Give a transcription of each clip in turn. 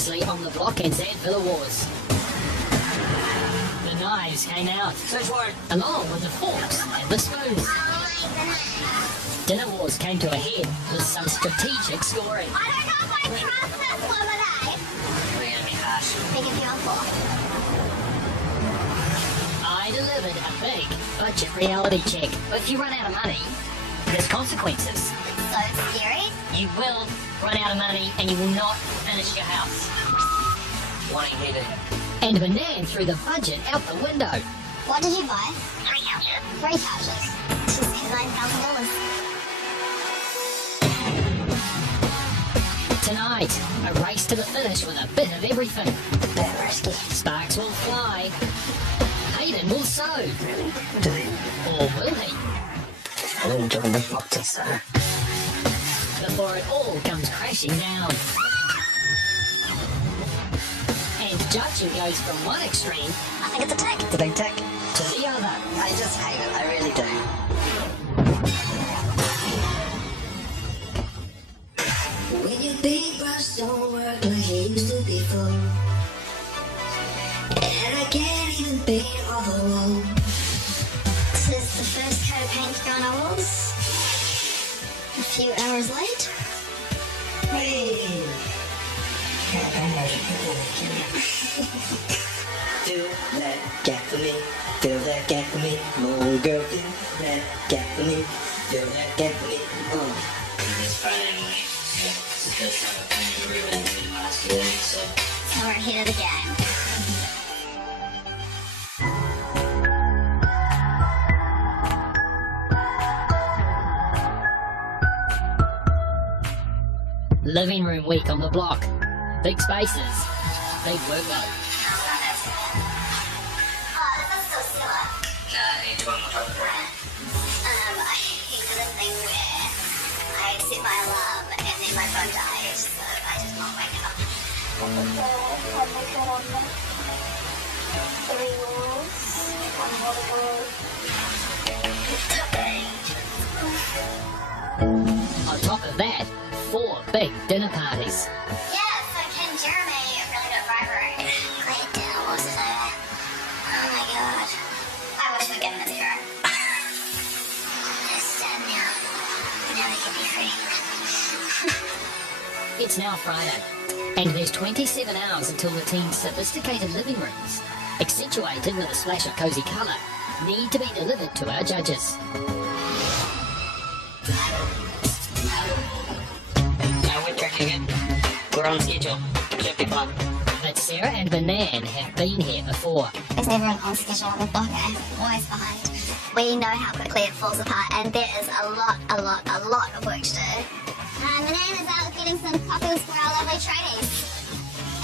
Previously on the Block NZ Villa Wars. The knives came out, along with the forks and the spoons. Dinner wars came to a head with some strategic scoring. I don't know if I trust this lemonade. We're gonna be harsh. Big and beautiful. I delivered a big budget reality check. If you run out of money, there's consequences. So scary. You will run out of money and you will not finish your house. Wanting me to... And Banan threw the budget out the window. What did you buy? 3 couches. 3 couches. Just $9,000. Tonight, a race to the finish with a bit of everything. Bit risky. Sparks will fly. Hayden will sew. Do they? Or will he? I didn't join the block to sew. Before it all comes crashing down. And judging goes from one extreme I think it's a tick. It's a big tick. to the other. I just hate it. I really do. When your big brush don't work like it used to before, and I can't even paint all the wall. This is the first coat of paint to go on our walls. A few hours late. Hey! Fill that gap for me. Fill that gap for me. Oh girl, fill that gap for me. Fill that gap for me. Oh. It's Friday morning. Yeah, it's the first time I've painted a room in the last 4 weeks, so... So we're ahead of the game. Living room week on the block. Big spaces. Big workload. Oh, this is so silly. It's one more time. I did a thing where I set my alarm and then my phone died, so I just won't wake up. Three walls, one On top of that, 4 big dinner parties. Yeah, so Ken Jeremy really got bribery. Great dinner was today. Oh my god. I wish we'd given it to her. It's done now. Now we can be free. It's now Friday, and there's 27 hours until the team's sophisticated living rooms, accentuated with a splash of cozy colour, need to be delivered to our judges. We're tracking it. We're on schedule. Should be fun. But Sarah and Banan have been here before. There's never an on schedule on the block, eh? Always behind. We know how quickly it falls apart, and there is a lot of work to do. Manan is out getting some coffees for our lovely tradies.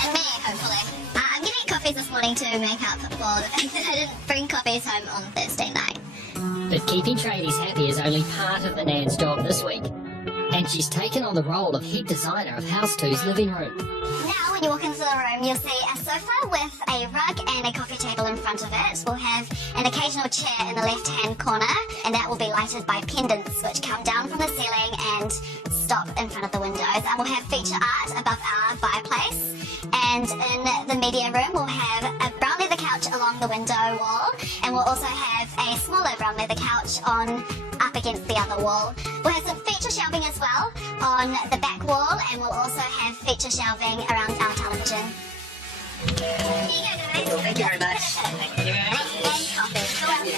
And me, hopefully. I'm getting coffees this morning to make up for the fact that I didn't bring coffees home on Thursday night. But keeping tradies happy is only part of Banan's job this week. And she's taken on the role of head designer of House 2's living room. Now, when you walk into the room, you'll see a sofa with a rug and a coffee table in front of it. We'll have an occasional chair in the left-hand corner, and that will be lighted by pendants which come down from the ceiling and stop in front of the windows. And we'll have feature art above our fireplace. And in the media room, we'll have a brown leather couch along the window wall, and we'll also have a smaller brown leather couch up against the other wall. We'll have some feature shelving as well on the back wall, and we'll also have feature shelving around our television. Here you go, guys. Thank you very much. Thank you very much. And coffee.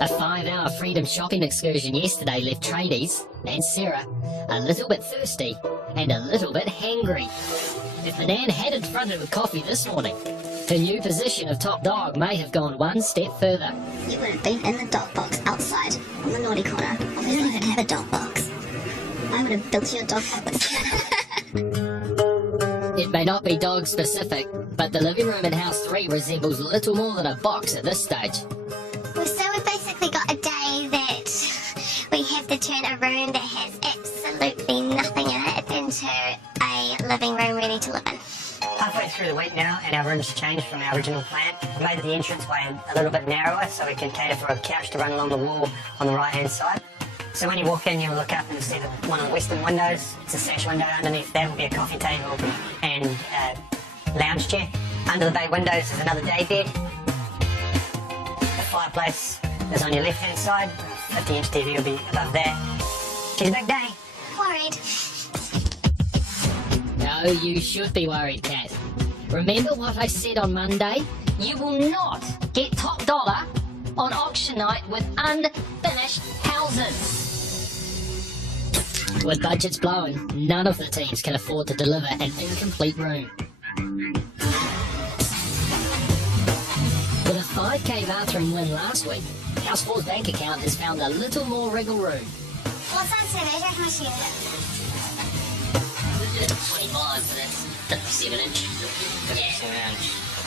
A 5-hour freedom shopping excursion yesterday left tradies and Sarah a little bit thirsty and a little bit hangry. If Banan hadn't fronted with coffee this morning, her new position of top dog may have gone one step further. You would have been in the dog box outside on the naughty corner. We don't even have a dog box. I would have built you a dog box. It may not be dog specific, but the living room in House 3 resembles little more than a box at this stage. So we've basically got a day that we have to turn a room that has absolutely nothing in it into a living room ready to live in. Halfway through the week now, and our room's changed from our original plan. We made the entranceway a little bit narrower so we can cater for a couch to run along the wall on the right-hand side. So when you walk in, you'll look up and see one of the western windows. It's a sash window. Underneath that will be a coffee table and a lounge chair. Under the bay windows is another day bed. The fireplace is on your left-hand side. 50-inch TV will be above that. She's a big day. Worried. No, you should be worried, Kat. Remember what I said on Monday? You will not get top dollar on auction night with unfinished houses. With budgets blowing, none of the teams can afford to deliver an incomplete room. With a 5k bathroom win last week, House 4's bank account has found a little more wriggle room. What's on survey? How much you get? 25, so that's 57 inch.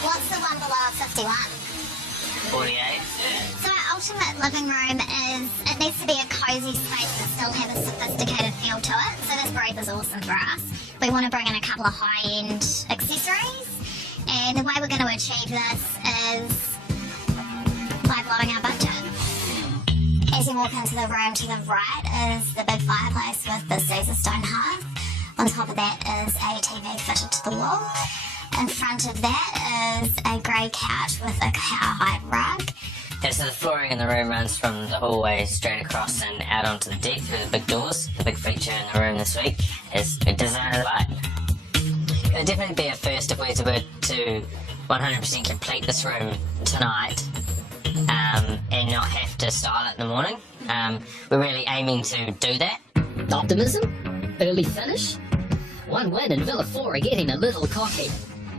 What's the one below 51? 48. So our ultimate living room is, it needs to be a cosy space but still have a sophisticated feel to it. So this brief is awesome for us. We want to bring in a couple of high-end accessories, and the way we're going to achieve this is by blowing our budget. As you walk into the room to the right is the big fireplace with the Caesar stone hearth. On top of that is a TV fitted to the wall. In front of that is a grey couch with a cowhide rug. Yeah, so the flooring in the room runs from the hallway straight across and out onto the deck through the big doors. The big feature in the room this week is a designer light. It would definitely be a first if we were to 100% complete this room tonight and not have to style it in the morning. We're really aiming to do that. Optimism? Early finish? One win and Villa 4 are getting a little cocky.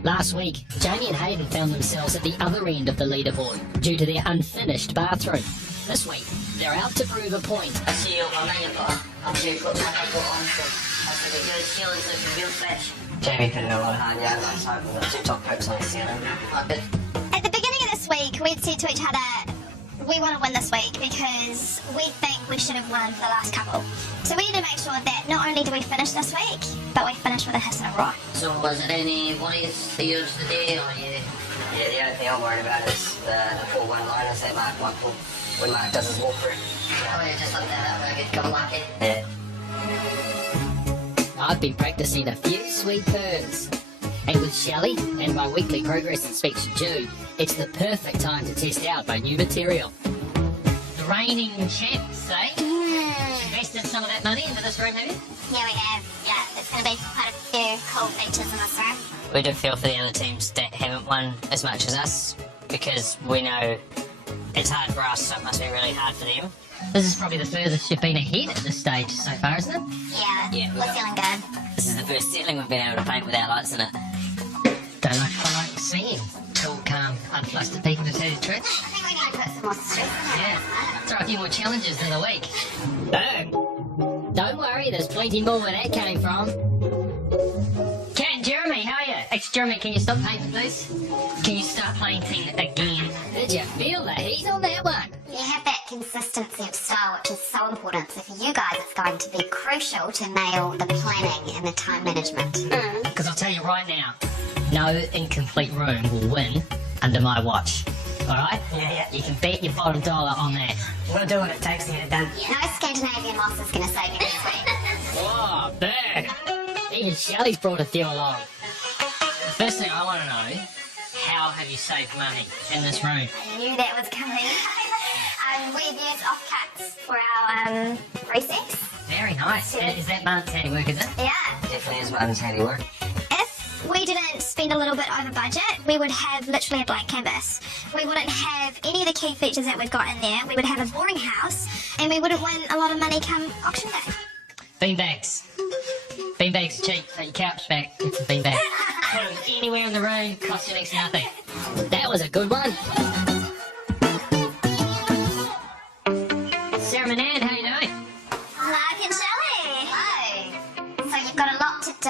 Last week, Jamie and Hayden found themselves at the other end of the leaderboard due to their unfinished bathroom. This week, they're out to prove a point. I see you on my makeup. I'm sure you put my makeup on, so I think the good ceiling's looking real fresh. Jamie put it on hard, yeah, I was hoping there were two top coats on the ceiling. At the beginning of this week, we'd said to each other, we want to win this week because we think we should have won the last couple. So we need to make sure that not only do we finish this week, but we finish with a hit in a row. So was it any worries for you today, or you? Yeah, the only thing I'm worried about is the 4 one-liners that Mark might pull when Mark does his walkthrough. Oh yeah, just like that, I get come lucky. Yeah. I've been practicing a few sweet turns. And with Shelley and my weekly progress inspection due, it's the perfect time to test out my new material. The reigning champs, eh? Invested some of that money into this room, have you? Yeah, we have. Yeah, there's going to be quite a few cool features in this room. We do feel for the other teams that haven't won as much as us, because we know it's hard for us, so it must be really hard for them. This is probably the furthest you've been ahead at this stage so far, isn't it? Yeah, we're feeling good. This is the first ceiling we've been able to paint without lights in it. Don't know if I like seeing tall, calm, unflustered people to tell you the truth. I think we need to put some more stress in Yeah, it. throw a few more challenges in the week. Boom! Don't worry, there's plenty more where that came from. Kat and Jeremy, how are you? Hey, Jeremy, can you stop painting, please? Can you start painting again? Did you feel the heat on that one? You have that consistency of style, which is so important. So for you guys, it's going to be crucial to nail the planning and the time management. Because I'll tell you right now, no incomplete room will win under my watch. Alright? Yeah. You can bet your bottom dollar on that. We'll do what it takes to get it done. No Scandinavian moss is going to save you this week. Whoa, bird! Even Shelley's brought a few along. First thing I want to know, how have you saved money in this room? I knew that was coming. We've used offcuts for our recess. Very nice. Is that Martin's handiwork, is it? Yeah. Definitely is Martin's handiwork. If we didn't spend a little bit over budget, we would have literally a blank canvas. We wouldn't have any of the key features that we've got in there. We would have a boring house, and we wouldn't win a lot of money come auction day. Beanbags. Beanbags cheap. Take your couch back. Get some beanbags. Put them anywhere in the room. Cost you next to nothing. That was a good one. Sarah Manan, how you doing? Mark and Shelley. Hello. So you've got a lot to do.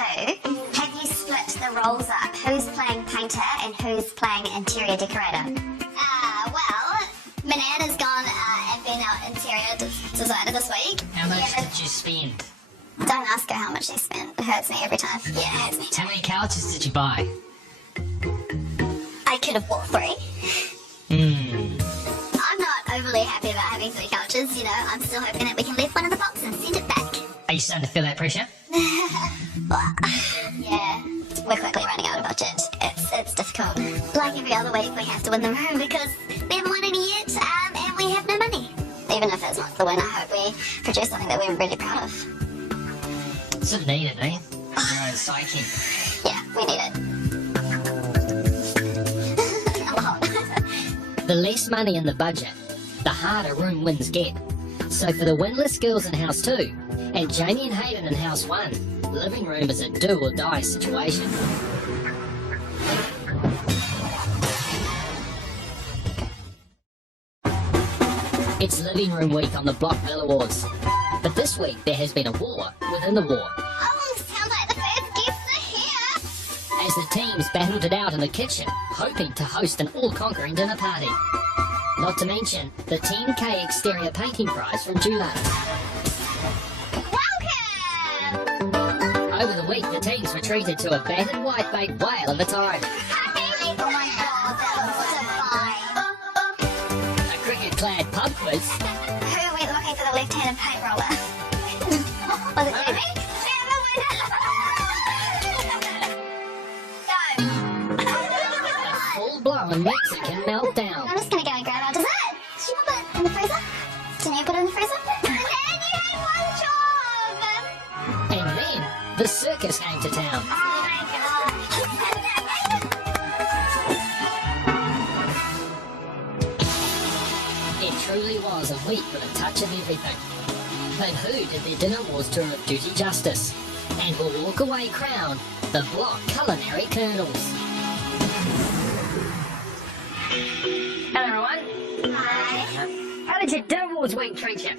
Have you split the roles up? Who's playing painter and who's playing interior decorator? Well, Manan has gone and been our interior designer this week. How much did you spend? Don't ask her how much she spent. It hurts me every time. Yeah, it hurts me. How many couches did you buy? I could have bought 3. I'm not overly happy about having 3 couches, you know. I'm still hoping that we can leave one of them you starting to feel that pressure? Yeah, we're quickly running out of budget. It's difficult. Like every other week, we have to win the room because we haven't won any yet, and we have no money. Even if it's not the win, I hope we produce something that we're really proud of. Sort of need it, eh? Your own psyche. Yeah, we need it. A lot. The less money in the budget, the harder room wins get. So for the winless girls in House 2, and Jamie and Hayden in House 1, living room is a do or die situation. It's living room week on the Blockville Awards. But this week there has been a war within the war, Oh, sounds like the first guests are here. as the teams battled it out in the kitchen, hoping to host an all-conquering dinner party. Not to mention the 10K exterior painting prize from Dulux. Welcome! Over the week, the teams were treated to a battered whitebait whale of a time, Oh my god, that looks so fine. a cricket-clad pub quiz, Who went looking for the left-handed paint roller? Was it Jamie? a full-blown Mexican meltdown, I'm just gonna go and grab our dessert. Do you want it in the freezer? Can you put it in the freezer? And you had one job! and then the circus came to town. Oh my god. It truly was a week with a touch of everything. But who did their dinner wars tour of duty justice, and will walk away crowned the Block Culinary Colonels. Hello everyone. Hi. How did your dinner wars week treat you?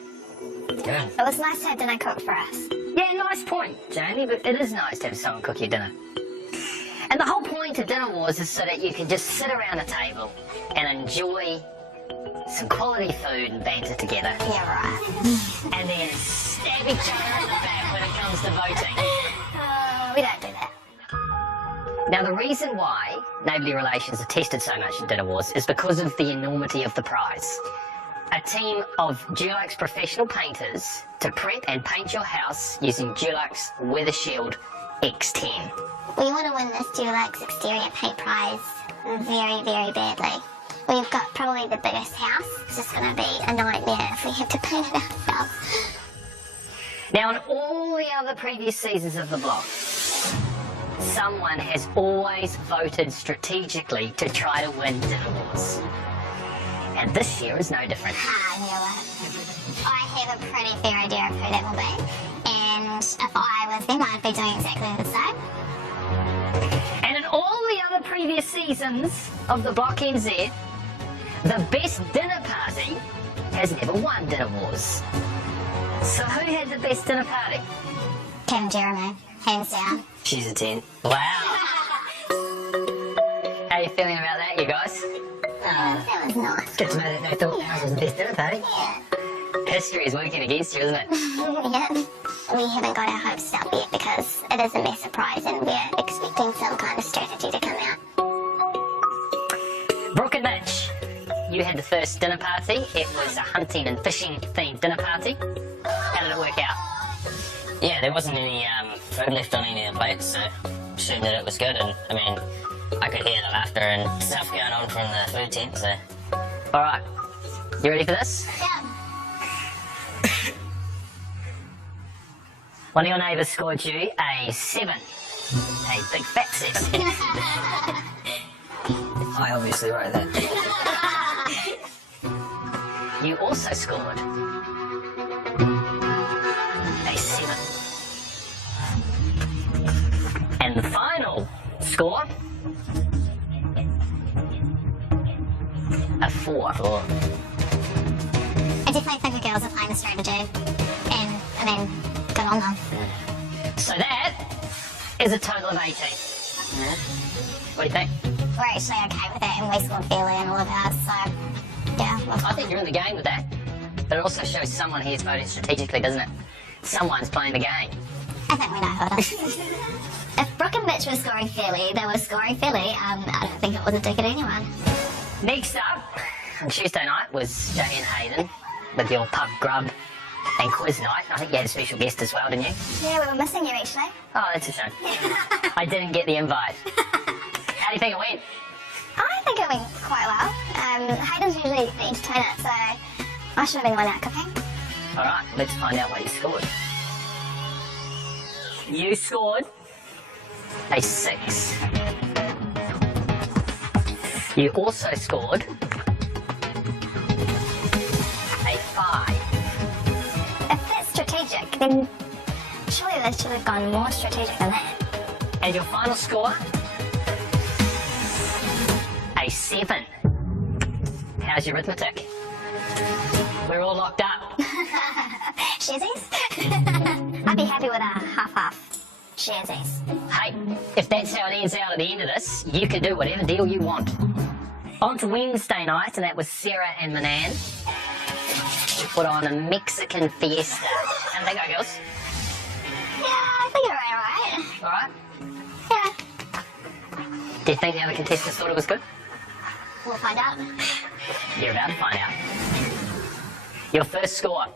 Good. It was nice to have dinner cooked for us. Yeah, nice point, Jamie, but it is nice to have someone cook your dinner. And the whole point of dinner wars is so that you can just sit around a table and enjoy some quality food and banter together, Yeah, right. and then stab each other in the back when it comes to voting. We don't do that. Now, the reason why neighbourly relations are tested so much in dinner wars is because of the enormity of the prize. A team of Dulux professional painters to prep and paint your house using Dulux Weather Shield X10. We want to win this Dulux exterior paint prize very, very badly. We've got probably the biggest house. It's just going to be a nightmare if we have to paint it ourselves. Now, in all the other previous seasons of the block, someone has always voted strategically to try to win dinner wars. And this year is no different. I have a pretty fair idea of who that will be. And if I was them, I'd be doing exactly the same. And in all the other previous seasons of the Block NZ, the best dinner party has never won dinner wars. So who had the best dinner party? Kevin Jeremy, hands down. She's a 10. Wow. How you feeling about that, you guys? That was nice. Good to know that they thought ours was the best dinner party. Yeah. History is working against you, isn't it? Yeah. We haven't got our hopes up yet because it is a mass surprise and we're expecting some kind of strategy to come out. Brooke and Mitch, you had the first dinner party. It was a hunting and fishing themed dinner party. How did it work out? Yeah, there wasn't any food left on any of the plates, so assumed that it was good. And I mean, I could hear the laughter and stuff going on from the food tent, so. Alright, you ready for this? Yeah. One of your neighbours scored you a 7. A big fat 7. I obviously wrote that. You also scored a 7. And the final score, a 4. Cool. I definitely think the girls are playing a strategy. And, I mean, good on them. So that is a total of 18. What do you think? We're actually okay with that and we scored fairly in all of ours, so yeah. I think you're in the game with that. But it also shows someone here's voting strategically, doesn't it? Someone's playing the game. I think we know who it is. If Brooke and Mitch were scoring fairly, they were scoring fairly. I don't think it was a dig at anyone. Next up, on Tuesday night, was Jamie and Hayden with your pub grub And quiz night. I think you had a special guest as well, didn't you? Yeah, we were missing you actually. Oh, that's a shame. I didn't get the invite. How do you think it went? I think it went quite well. Hayden's usually the entertainer, so I should have been the one out cooking. Alright, let's find out what you scored. You scored a 6. You also scored a 5. If that's strategic, then surely they should have gone more strategic than that. And your final score? A 7. How's your arithmetic? We're all locked up. Sharesies? I'd be happy with a half-half sharesies. Hey, if that's how it ends out at the end of this, you can do whatever deal you want. On to Wednesday night, and that was Sarah and Manan. Put on a Mexican fiesta. How did that go, girls? Yeah, I think it went alright. Alright. Yeah. Do you think the other contestants thought it was good? We'll find out. You're about to find out. Your first score,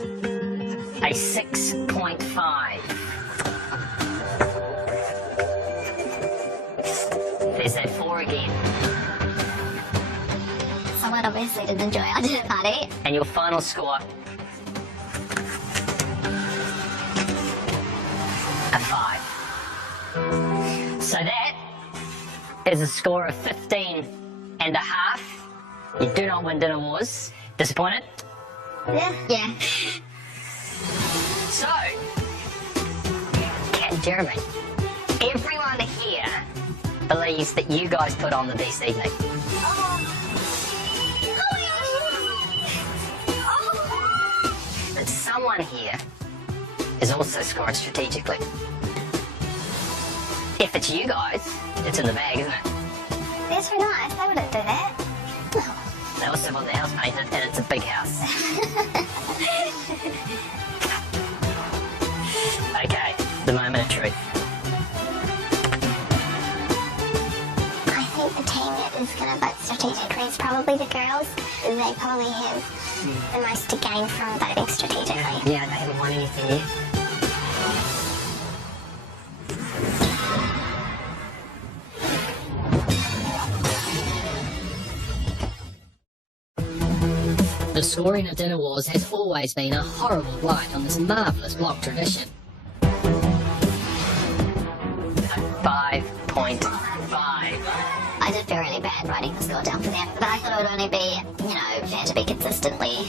a 6.5. There's that 4 again. Someone obviously didn't enjoy our dinner party. And your final score, a 5. So that is a score of 15 and a half. You do not win Dinner Wars. Disappointed? Yeah. So, Kat and Jeremy, everyone here believes that you guys put on the best evening. But someone here is also scoring strategically. If it's you guys, it's in the bag, isn't it? That's very nice. They wouldn't do that. They also want the house painted, and it's a big house. Okay, the moment of truth. I think the team that is going to vote strategically is probably the girls. They probably have the most to gain from voting strategically. Yeah, they haven't won anything yet. The scoring of Dinner Wars has always been a horrible blight on this marvellous block tradition. 5.5. I did feel really bad writing the score down for them, but I thought it would only be, fair to be consistently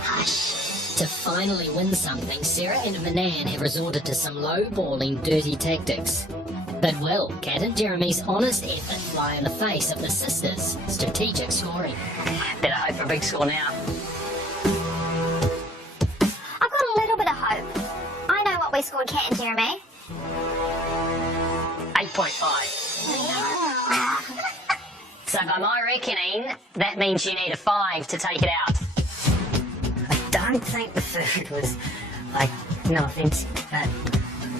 harsh. To finally win something, Sarah and Manan have resorted to some low-balling, dirty tactics. But will Kat and Jeremy's honest effort fly in the face of the sisters' strategic scoring? Better hope for a big score now. I've got a little bit of hope. I know what we scored, Kat and Jeremy. 8.5. So by my reckoning, that means you need a 5 to take it out. I don't think the food was, no offence, but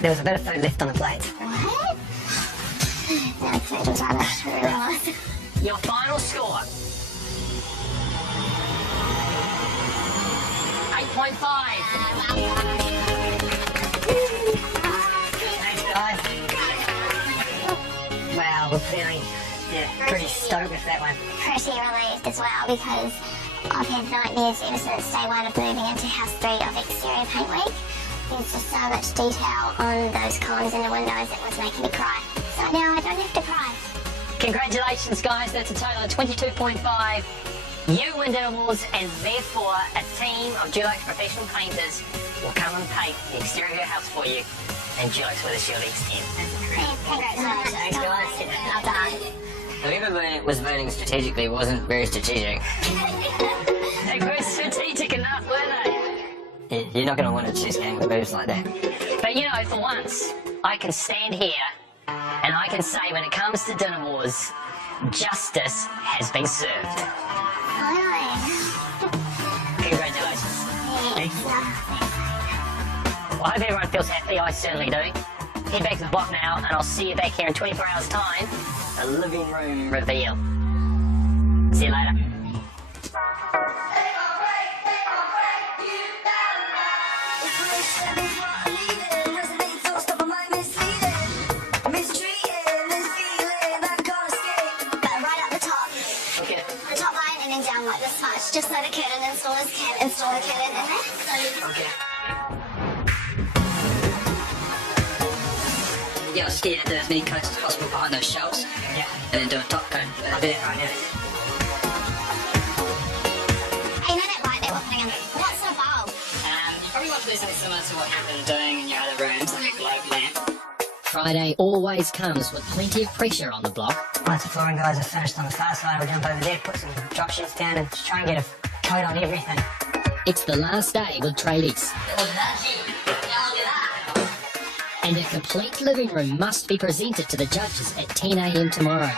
there was a bit of food left on the plate. What? No, it was rubbish. It really was. Your final score. 8.5. Thanks, guys. Wow, we're feeling pretty stoked with that one. Pretty relieved as well because I've had nightmares ever since day one of moving into House 3 of Exterior Paint Week. There's just so much detail on those columns in the windows that was making me cry. So now I don't have to cry. Congratulations, guys. That's a total of 22.5. You win Dinner Wars, and therefore a team of Dulux professional painters will come and paint the exterior of your house for you, and Dulux with a shield extend. Congratulations. Thanks, guys. Well done. Whoever was voting strategically wasn't very strategic. They weren't strategic enough, were they? You're not going to win a chess game with moves like that. But for once, I can stand here and I can say when it comes to Dinner Wars, justice has been served. Congratulations. Well, I hope everyone feels happy. I certainly do. Head back to the block now, and I'll see you back here in 24 hours' time. The living room reveal. See you later. Take a break, you down. But right up the top. Okay. The top line and then down like this much, just so the curtain installers can install the curtain in there. Okay. Yeah, stay at as many coats as possible behind those shelves. Yeah. And then do a top coat. I'll do it right now. Hey, you know that light that we're putting in? What sort of bulb? You probably want to do something similar to what you've been doing in your other rooms, like a globe lamp. Friday always comes with plenty of pressure on the block. Once the flooring guys are finished on the far side, we'll jump over there, put some drop sheets down and just try and get a coat on everything. It's the last day with tradies. And a complete living room must be presented to the judges at 10 a.m. tomorrow.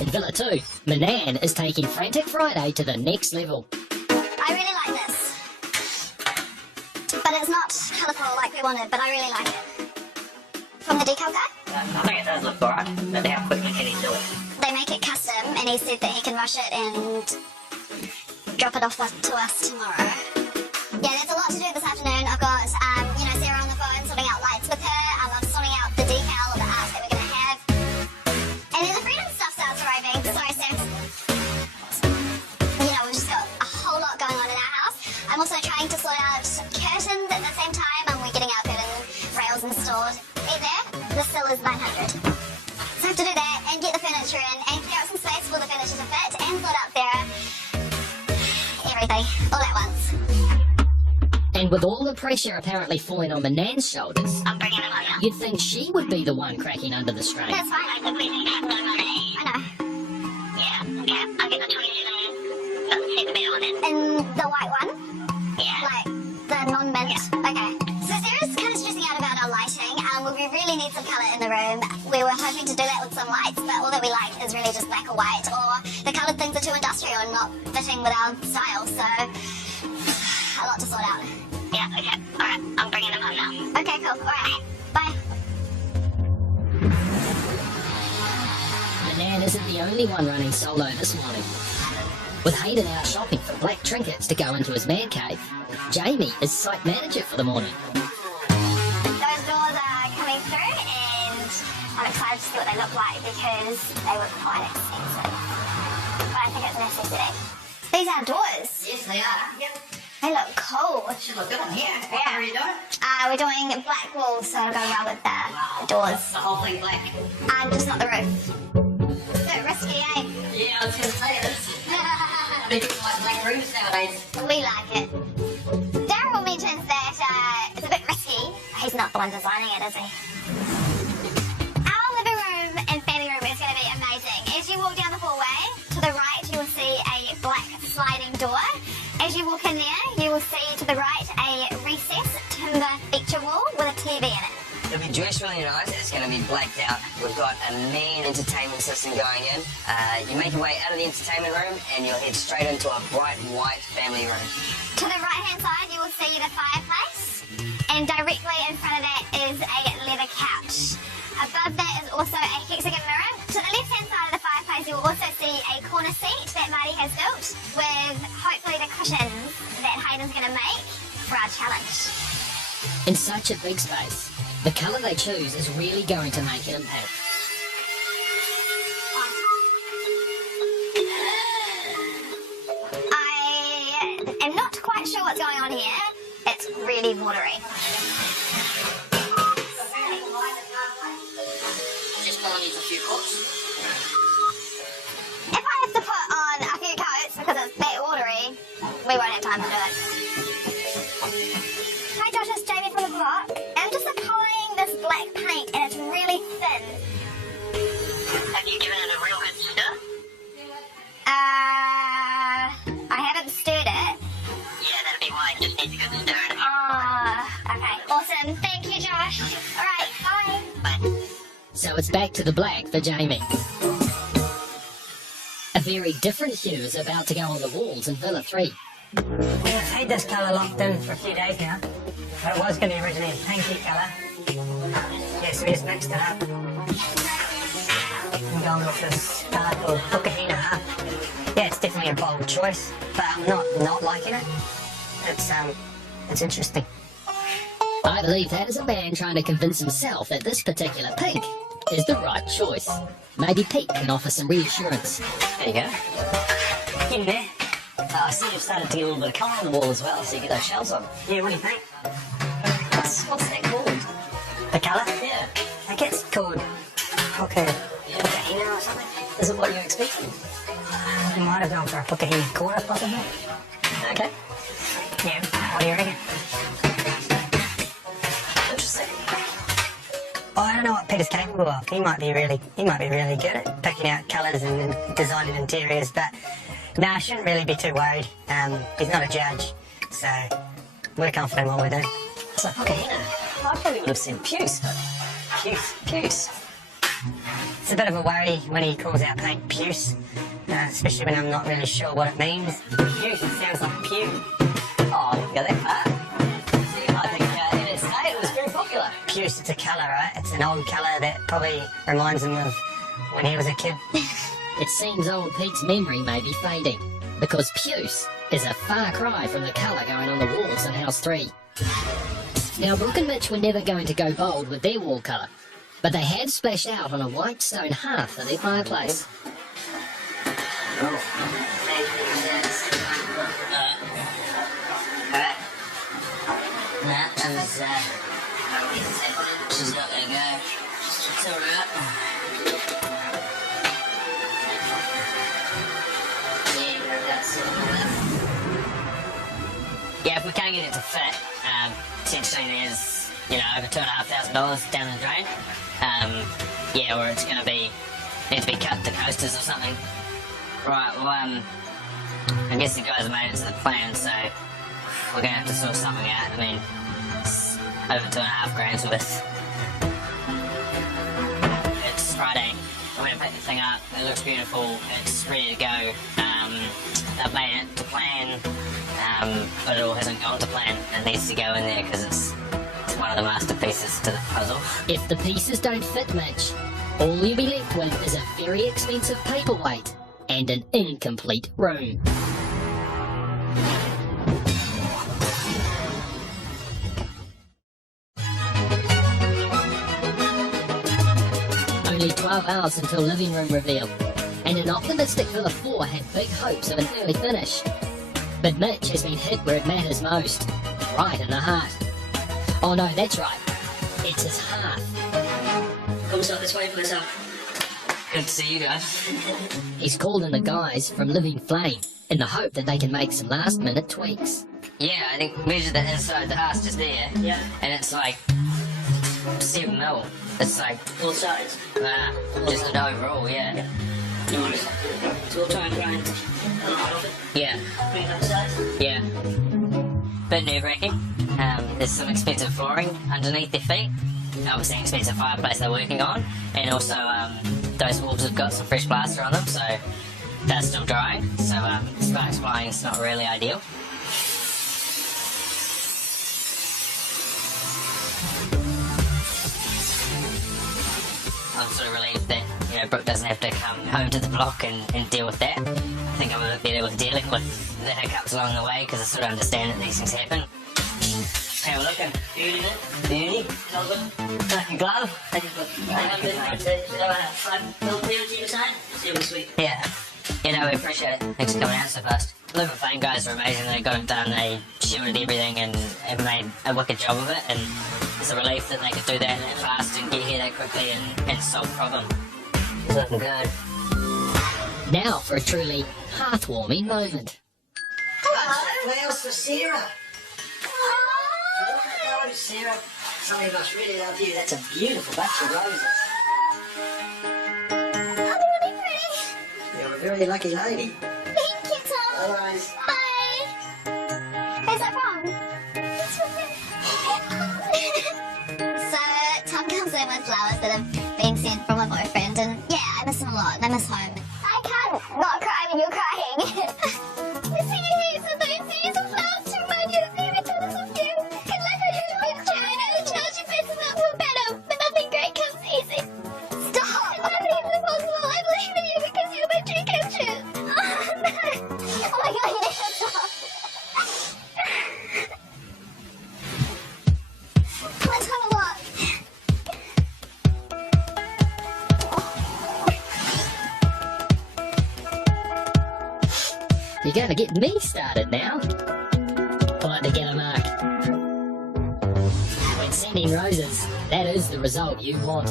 In Villa 2, Manan is taking Frantic Friday to the next level. I really like this. But it's not colourful like we wanted, but I really like it. From the decal guy? I think it does look alright, but how quickly can he do it? They make it custom, and he said that he can rush it and drop it off to us tomorrow. Yeah, there's a lot to do this afternoon. I've got, Sarah on the phone sorting out lights with her. I'm sorting out the decal or the art that we're going to have. And then the freedom stuff starts arriving. Sorry, Sam. We've just got a whole lot going on in our house. I'm also trying to sort out curtains at the same time, and we're getting our curtain rails installed. There, the sill is 900. So I have to do that and get the furniture in and clear out some space for the furniture to fit and sort out there. Everything, all at once. And with all the pressure apparently falling on Manan's shoulders, I'm bringing them on now. you'd think she would be the one cracking under the strain. That's fine, I completely have no money. I know. Yeah, okay, I'll get the 27 centimetre one in. And the white one? Yeah. Like, the non-mint? Yeah. Okay. So Sarah's kind of stressing out about our lighting. We really need some colour in the room. We were hoping to do that with some lights, but all that we like is really just black or white, or the coloured things are too industrial and not fitting with our style, so a lot to sort out. Yeah, okay. Alright, I'm bringing them home now. Okay, cool. Alright, bye. Manan isn't the only one running solo this morning. With Hayden out shopping for black trinkets to go into his man cave, Jamie is site manager for the morning. Those doors are coming through and I'm excited to see what they look like because they look quite expensive. But I think it's a necessity. These are doors. Yes, they are. Yep. They look cool. Should look good on here. Yeah. What are you doing? We're doing black walls, so it'll go well with the doors. The whole thing black. Just not the roof. It's a bit risky, eh? Yeah, I was going to say it is. People like black roofs nowadays. We like it. Daryl mentions that it's a bit risky. He's not the one designing it, is he? Our living room and family room is going to be amazing. As you walk down the hallway, to the right you will see a black sliding door. As you walk in there, you will see to the right a recessed timber feature wall with a TV in it. It'll be dressed really nice. It's going to be blacked out. We've got a main entertainment system going in. You make your way out of the entertainment room and you'll head straight into a bright white family room. To the right-hand side, you will see the fireplace, and directly in front of that is a leather couch. Above that is also a hexagon mirror. To the left-hand side of the fireplace, you will also see a corner seat that Marty has built with hopefully the cushions that Hayden's going to make for our challenge. In such a big space, the colour they choose is really going to make an impact. I am not quite sure what's going on here. It's really watery. Just pulling into a few coats. If I have to put on a few coats because it's that watery, we won't have time to do it. Hi Josh, it's Jamie from the block. I'm just applying this black paint and it's really thin. Have you given it a real good stir? I haven't stirred it. Yeah, that'd be why. It just needs a good stir. Okay, awesome. Thank you, Josh. Alright, bye. So it's back to the black for Jamie. A very different hue is about to go on the walls in Villa 3. We've had this colour locked in for a few days now. But it was going to be originally a pinky colour. Yeah, so we just mixed it up. I'm going with this colour called Bukahina. Yeah, it's definitely a bold choice, but I'm not liking it. It's interesting. I believe that is a man trying to convince himself that this particular pink is the right choice. Maybe Pete can offer some reassurance. There you go. In there. I see you've started to get a little bit of colour on the wall as well, so you get those shells on. Yeah, what do you think? What's that called? The colour? Yeah. I guess it's called Pucahina or something. Is it what you're expecting? You might have gone for a Pucahina quarter, possibly. Okay. Yeah, what do you reckon? Interesting. Oh, I don't know what Peter's capable of. He might be really good at picking out colours and designing interiors, but no, I shouldn't really be too worried. He's not a judge, so we're confident in what we're doing. So, okay, I probably would have said puce, but puce. It's a bit of a worry when he calls our paint puce, especially when I'm not really sure what it means. Puce, it sounds like pew. Oh, I didn't go that far. I think in its day it was very popular. Puce, it's a colour, right? It's an old colour that probably reminds him of when he was a kid. It seems old Pete's memory may be fading, because puce is a far cry from the colour going on the walls in House 3. Now, Brooke and Mitch were never going to go bold with their wall colour, but they had splashed out on a white stone hearth in their fireplace. She's not gonna go. It's alright. Yeah, if we can't get it to fit, essentially there's, over $2,500 down the drain. Yeah, or it's gonna need to be cut to coasters or something. Right, well, I guess the guys made it to the plan, so we're gonna have to sort something out. I mean, it's over $2.5 worth. It's Friday. I'm gonna pick the thing up. It looks beautiful. It's ready to go. I've made it to plan, but it all hasn't gone to plan. It needs to go in there because it's one of the masterpieces to the puzzle. If the pieces don't fit Mitch, all you'll be left with is a very expensive paperweight and an incomplete room. Only 12 hours until living room reveal, and an optimistic Villa 4 had big hopes of an early finish. But Mitch has been hit where it matters most, right in the heart. Oh no, that's right, it's his hearth. Comes up this way for myself. Good to see you guys. He's called in the guys from Living Flame in the hope that they can make some last minute tweaks. Yeah, I think measure the inside the house just there. Yeah. And it's like 7 mil. It's like all sides. Just an overall, yeah. Nice. So we'll try and grind a lot of it. Yeah. Bring it up the sides. Yeah. Bit nerve-wracking. There's some expensive flooring underneath their feet. Obviously an expensive fireplace they're working on. And also those walls have got some fresh plaster on them, so that's still drying. So sparks flying is not really ideal. I'm sort of relieved that, Brooke doesn't have to come home to the block and deal with that. I think I'm a bit better with dealing with the hiccups along the way because I sort of understand that these things happen. How we looking? Beauty, beauty. Like a glove. Yeah. We appreciate it. Thanks for coming out so fast. Living Flame guys are amazing. They got it done. They shielded everything and have made a wicked job of it. And it's a relief that they could do that fast and get here that quickly and solve the problem. It's looking good. Now for a truly heartwarming moment. Hello. Flowers for Sarah. Hello, Sarah. Some of us really love you. That's a beautiful bunch of roses. Oh, they're really pretty. You're a very lucky lady. Thank you, Tom. All right. Bye. Where's that from? It's from So, Tom comes in with flowers that have been sent from my boyfriend, and yeah, I miss him a lot, and I miss home. I can't not cry when you're crying. I see your heads and those seeds of flowers to remind you of me every time I love you. And like I do with you, I know the challenge you face is not so better, but nothing great comes easy. Stop! And nothing is impossible. I believe in you because you're my dream come true. Oh, no. Oh my god, you never stop. to get me started now. Pull it together, Mark. When sending roses, that is the result you want.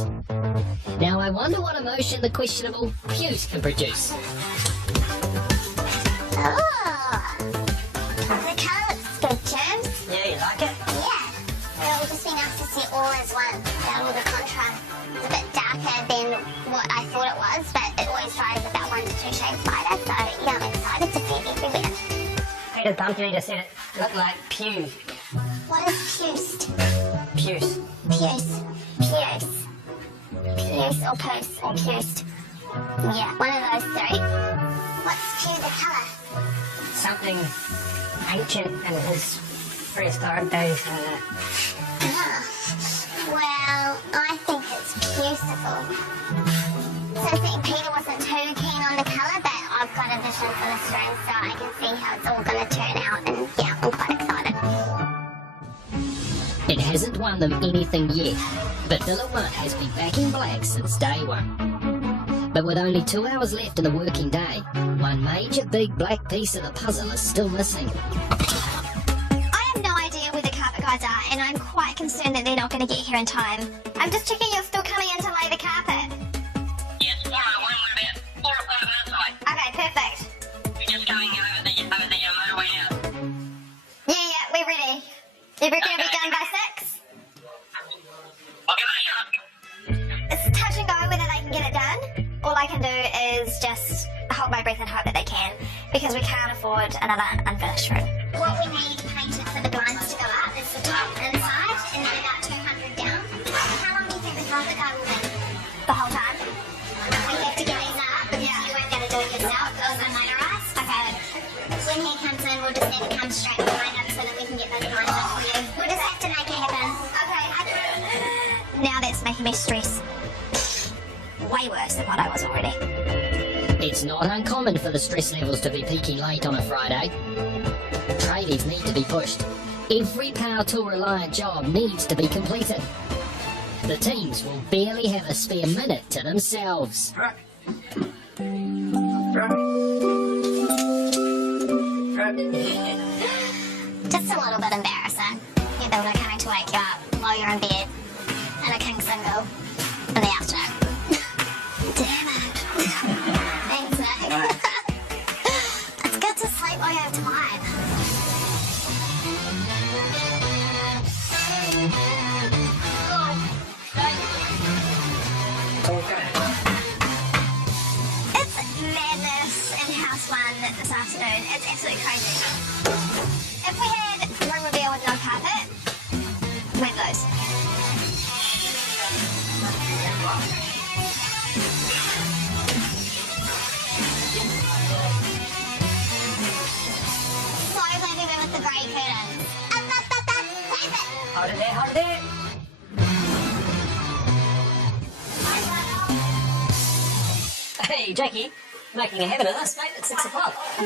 Now I wonder what emotion the questionable puce can produce. Oh, the colour looks good, James. Yeah, you like it? Yeah. It will just be nice to see all as one, without all the contrast. It's a bit darker than what I thought it was, but it always dries about 1 to 2 shades lighter, so yeah, I'm excited to see it everywhere. Peter Pumpkin just said it looked like pew. What is puced? Puce. Puce. Puce. Puce or post or puced. Yeah, one of those three. What's pew the colour? Something ancient in his prehistoric days and that. Ah, well, I think it's beautiful. Since Peter wasn't too keen on the colour, but I've got a vision for this room, so I can see how it's all going to turn out, and yeah, I'm quite excited. It hasn't won them anything yet, but Billawant has been backing black since day one. But with only 2 hours left in the working day, one major big black piece of the puzzle is still missing. I have no idea where the carpet guys are, and I'm quite concerned that they're not going to get here in time. I'm just checking you're still coming in to lay the carpet. Yes, alright, we're about 4 or 5 minutes away. Okay, perfect. We're just going over the motorway now. Yeah, we're ready. You're going to be done by 6? I'll give it a shot. It's touch and go whether they can get it done. All I can do is just hold my breath and hope that they can, because we can't afford another unfinished room. What we need painted for the blinds to go up is the top and side, and then about 200 down. How long do you think the carpet guy will be? The whole time? We have to get these up, because you weren't going to do it yourself. Those are motorised. Okay. When he comes in, we'll just need to come straight behind us so that we can get those blinds up for you. We'll just have to make it happen. Okay. Now that's making me stress. Way worse than what I was already. It's not uncommon for the stress levels to be peaking late on a Friday. Tradies need to be pushed. Every Power Tool Reliant job needs to be completed. The teams will barely have a spare minute to themselves. Just a little bit embarrassing. Your builder coming to wake you up while you're in bed and a king single in the afternoon. Damn it. Thanks, Nick. It's good to sleep while you have time. It's madness in House 1 this afternoon. It's absolutely crazy. If we had room reveal with no carpet, we'd lose. So glad we went with the grey curtains. Hold it there, hold it there. Hey, Jackie, making a habit of this, mate. It's 6 o'clock. 5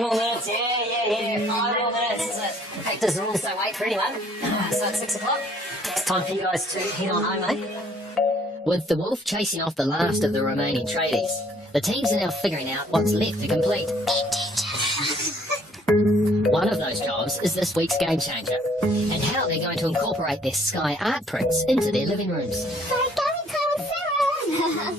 more minutes, yeah. 5 more minutes. Is it? Practice the rules, don't wait for anyone. So it's 6 o'clock. It's time for you guys to head on home, mate. With the wolf chasing off the last of the remaining tradies, the teams are now figuring out what's left to complete. One of those jobs is this week's Game Changer, and how they're going to incorporate their sky art prints into their living rooms. Origami time with Sarah!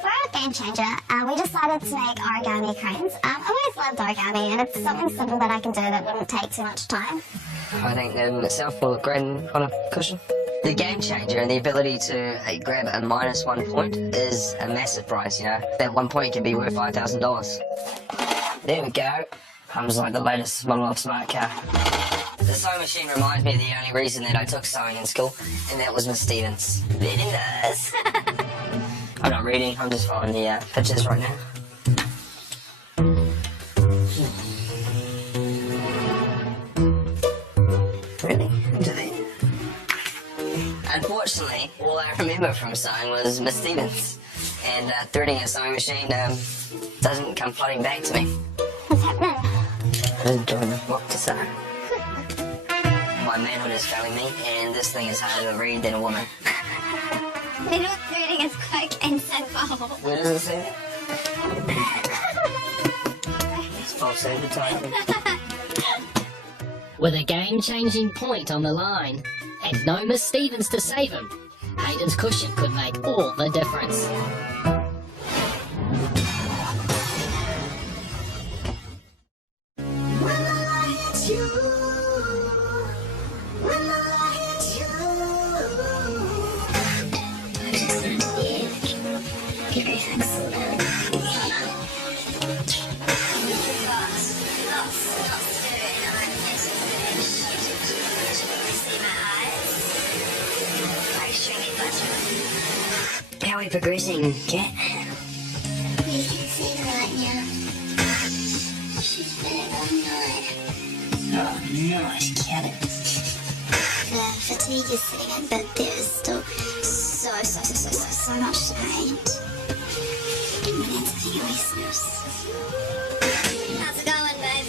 For our game changer, we decided to make origami cranes. I've always loved origami, and it's something simple that I can do that wouldn't take too much time. I think that in itself will look great on a cushion. The game changer and the ability to grab a -1 point is a massive prize, you know. That 1 point can be worth $5,000. There we go. Comes like the latest model of smart car. The sewing machine reminds me of the only reason that I took sewing in school, and that was Miss Stevens. Very nice. I'm not reading, I'm just following the pictures right now. Really? Do they? Unfortunately, all I remember from sewing was Miss Stevens, and threading a sewing machine doesn't come flooding back to me. What's happening? I don't know what to say. My manhood is failing me, and this thing is harder to read than a woman. Metal threading is quick and simple. Where does it say that? false advertising. With a game-changing point on the line, and no Miss Stevens to save him, Hayden's cushion could make all the difference. How are we progressing, Kat? You can see her right now. She's been it all night. Oh, nice, Kat. The fatigue is setting in, but there is still so much to paint. My hands are feeling listeners. How's it going, babe?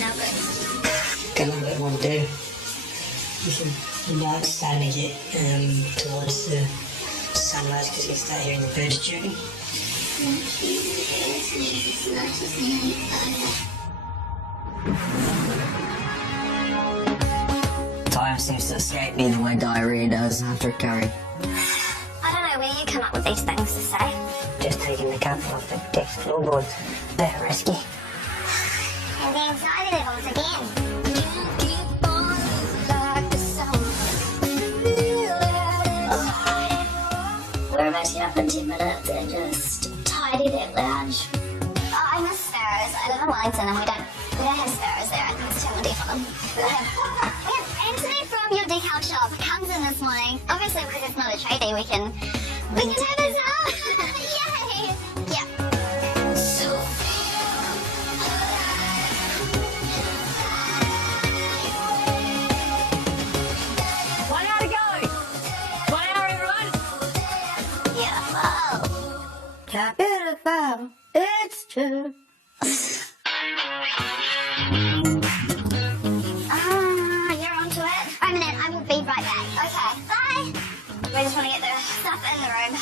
No good. Got a little bit more to do. The night's starting to get towards the sunrise because you start hearing the birds chirping. Time seems to escape me the way diarrhea does after a curry. I don't know where you come up with these things to say. Just taking the cover off the deck's floorboards. They're risky. And the anxiety levels again. We're matching up in 10 minutes and just tidy that lounge. Oh, I miss sparrows. I live in Wellington and we don't have sparrows there. I think it's too windy for them. We have Anthony from your decal shop comes in this morning. Obviously because it's not a tradie, we can have his out. Yay! Yeah. Beautiful, it's true. You're onto it. I'm in it. I will be right back. Okay, bye. We just want to get the stuff in the room.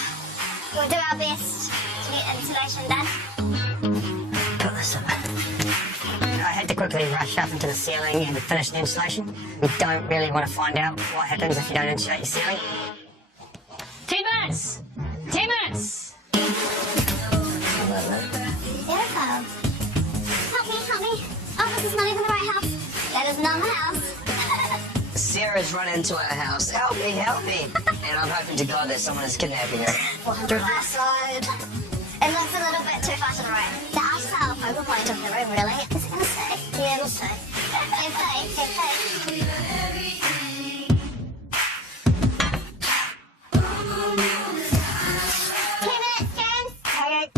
We'll do our best to get insulation done. Put this up. I had to quickly rush up into the ceiling and finish the insulation. You don't really want to find out what happens if you don't insulate your ceiling. 10 minutes! 10 minutes! Beautiful. Help me. Oh, this is not even the right house. That is not the house. Sarah's run into our house. Help me. And I'm hoping to God that someone is kidnapping her. 400 last side. It looks a little bit too far to the right. The outside focal point of the room, really. Is it going to stay? Yeah, it'll stay. Have faith. 10 minutes, James. Okay.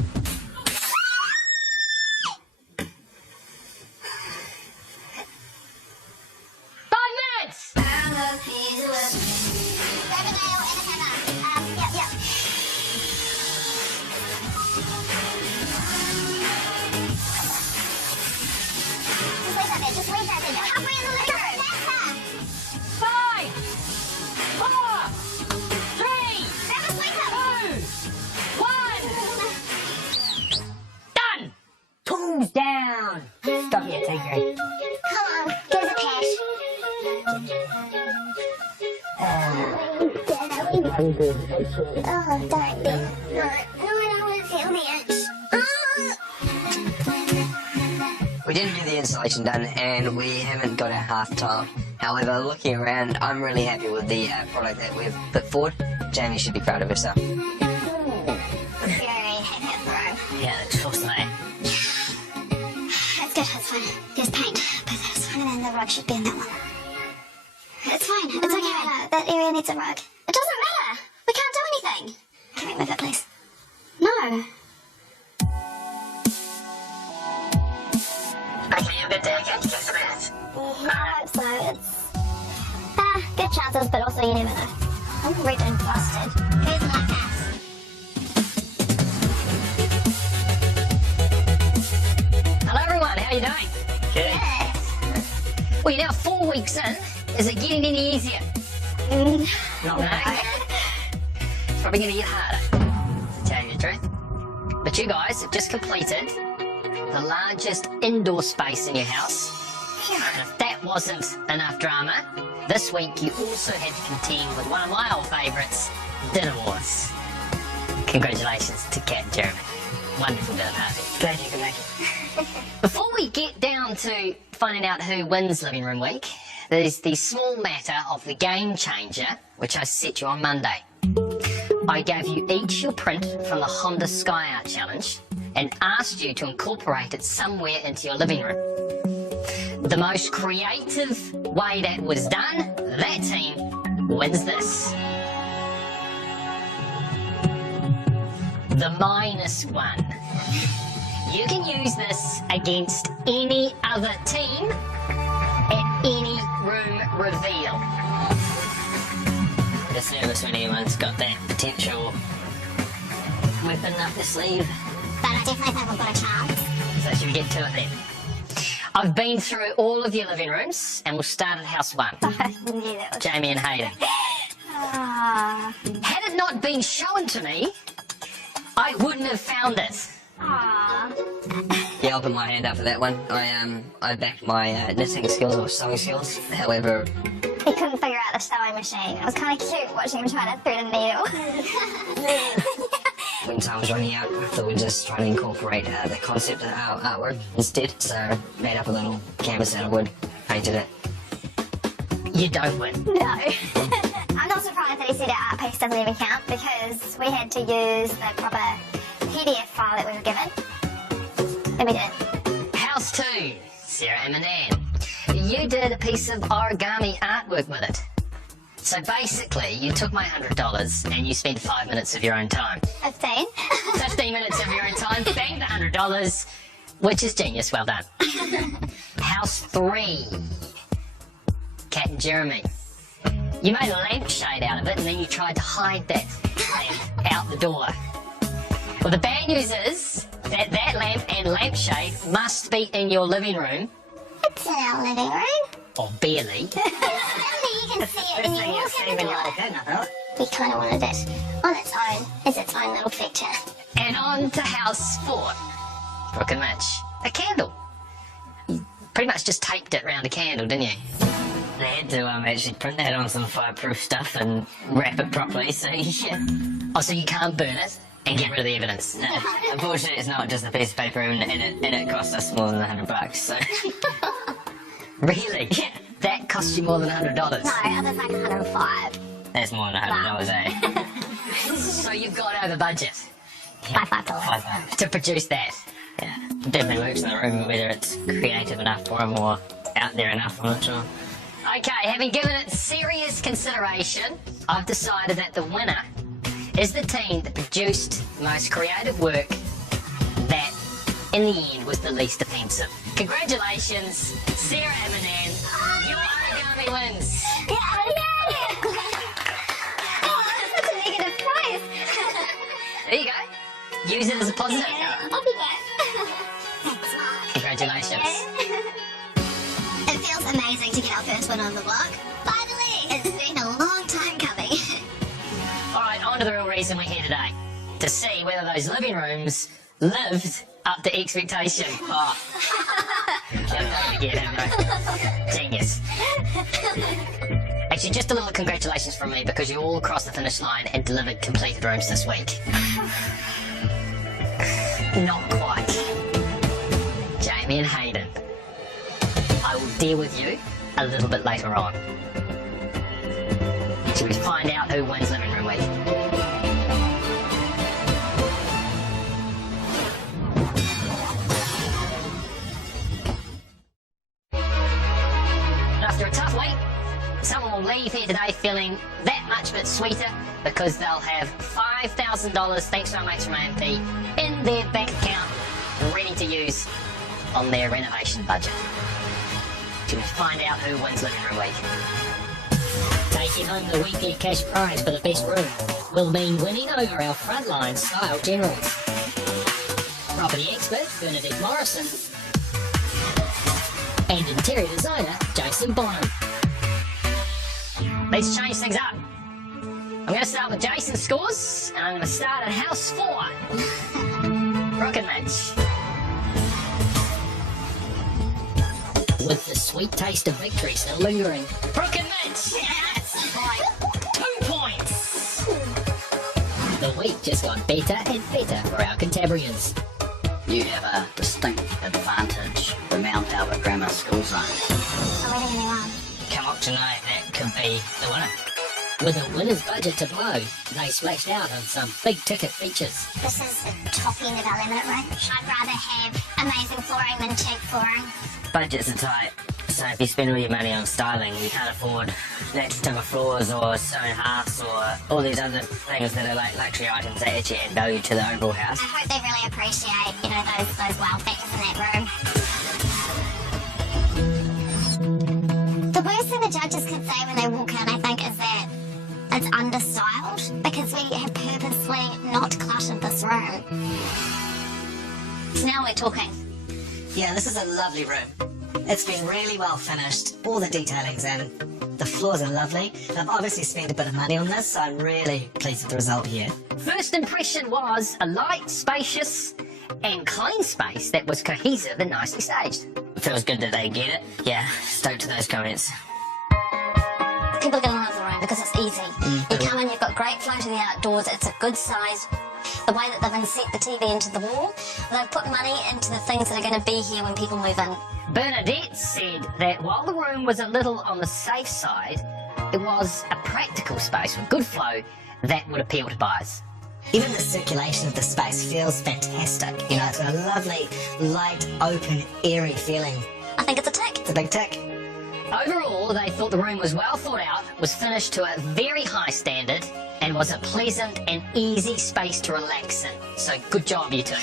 Grab a nail and a hammer. Yep. Just leave that there. Halfway in the living room. Faster. 5, 4, 3, Grab a sweeper. 2, 1. Done! Tools down! Stop your tinkering. Come on, give us a patch. I'm good. Oh, don't be. No, I don't want to feel the itch. We didn't get the installation done and we haven't got our half tile. However, looking around, I'm really happy with the product that we've put forward. Jamie should be proud of herself. Very happy with the room. Yeah, trust me. It's good, it's fine. There's paint, but that's fine, and then the rug should be in that one. It's fine, it's okay. That area needs a rug. It doesn't matter. We can't do anything. Can we move it, please? No. I hope so. It's good chances, but also you never know. I'm red and busted. Here's my pass. Hello everyone, how you doing? Good. Well, you're now 4 weeks in. Is it getting any easier? Not really. It's probably going to get harder. To tell you the truth. But you guys have just completed the largest indoor space in your house. And if that wasn't enough drama, this week you also had to contend with one of my old favourites, Dinner Wars. Congratulations to Kat and Jeremy. Wonderful dinner party. Glad you could make it. Before we get down to finding out who wins Living Room Week, there's the small matter of the game changer, which I set you on Monday. I gave you each your print from the Honda Sky Art Challenge and asked you to incorporate it somewhere into your living room. The most creative way that was done, that team wins this. The -1. You can use this against any other team at any room reveal. Just nervous when anyone's got that potential weapon up their sleeve. But I definitely think we've got a chance. So should we get to it then? I've been through all of your living rooms and we'll start at house 1. I knew that was... Jamie and Hayden. Aww. Had it not been shown to me, I wouldn't have found it. Aww. Yeah, I'll put my hand up for that one. I backed my knitting skills or sewing skills. However, He couldn't figure out the sewing machine. It was kind of cute watching him trying to thread a needle. when time was running out, I thought we'd just try to incorporate the concept of our artwork instead. So made up a little canvas out of wood, painted it. You don't win. No. I'm not surprised that he said our art piece doesn't even count because we had to use the proper PDF file that we were given. And we did. House 2, Sarah and Manan. You did a piece of origami artwork with it. So basically, you took my $100 and you spent 5 minutes of your own time. 15. 15 minutes of your own time, banked the $100, which is genius, well done. House 3, Kat and Jeremy. You made a lampshade out of it and then you tried to hide that lamp out the door. Well, the bad news is that that lamp and lampshade must be in your living room, It's in our living room. or barely. You can see it First when you thing you walk see in the when you door. walk in, I thought. We kind of wanted it on its own, as its own little feature. And on to house 4, Brooke and Mitch. A candle. You pretty much just taped it round a candle, didn't you? They had to actually print that on some fireproof stuff and wrap it properly, so yeah. Oh, so you can't burn it and get rid of the evidence. No, unfortunately, it's not just a piece of paper, and it cost us more than $100. So Really? That cost you more than $100? No, others like 105. that's more than $100, eh? So you got over budget By $5. to produce that. Yeah, definitely works in the room. Whether it's creative enough for them or out there enough, I'm not sure. Okay, having given it serious consideration, I've decided that the winner is the team that produced the most creative work that, in the end, was the least offensive. Congratulations, Sarah and Manan. Your origami wins. Yeah, yeah. Oh, that's such a negative price. There you go. Use it as a positive. I'll be back. Thanks, Mark. Congratulations. It feels amazing to get our first one on the block. Finally! It's been a long time coming. Alright, on to the real reason we're here today. To see whether those living rooms lived up to expectation. Oh. Can't do it again, have I? Genius. Actually, just a little congratulations from me because you all crossed the finish line and delivered completed rooms this week. Not quite. Jamie and Hayden. I will deal with you a little bit later on. Should we find out who wins Living Room Week? After a tough week, someone will leave here today feeling that much bit sweeter because they'll have $5,000 thanks to our mates from AMP in their bank account ready to use on their renovation budget. To find out who wins Living Room Week. Taking home the weekly cash prize for the best room will mean winning over our frontline style generals. Property expert Bernadette Morrison and interior designer Jason Bonham. Let's change things up. I'm going to start with Jason's scores and I'm going to start at house 4. Brooke and Mitch. With the sweet taste of victory still lingering. Brooke and Mitch! Yes! By 2 points! The week just got better and better for our Cantabrians. You have a distinct advantage, the Mount Albert Grammar School Zone. Are we doing anyone? Come up tonight, that could be the winner. With a winner's budget to blow, they splashed out on some big ticket features. This is the top end of our limit range. I'd rather have amazing flooring than cheap flooring. Budgets are tight, so if you spend all your money on styling, you can't afford natural timber floors or stone hearths or all these other things that are like luxury items that actually add value to the overall house. I hope they really appreciate, those wow factors in that room. The worst thing the judges could say when they walk in, I think, is that it's understyled, because we have purposely not cluttered this room. So now we're talking. Yeah, this is a lovely room. It's been really well finished, all the detailing's in. The floors are lovely. I've obviously spent a bit of money on this, so I'm really pleased with the result here. First impression was a light, spacious, and clean space that was cohesive and nicely staged. Feels good that they get it. Yeah, stoked to those comments. People are going to love the room because it's easy. You come in, you've got great flow to the outdoors, it's a good size. The way that they've inset the TV into the wall, they've put money into the things that are going to be here when people move in. Bernadette said that while the room was a little on the safe side, it was a practical space with good flow that would appeal to buyers. Even the circulation of the space feels fantastic. It's got a lovely, light, open, airy feeling. I think it's a tick. It's a big tick. Overall, they thought the room was well thought out, was finished to a very high standard, and was a pleasant and easy space to relax in. So good job, you two.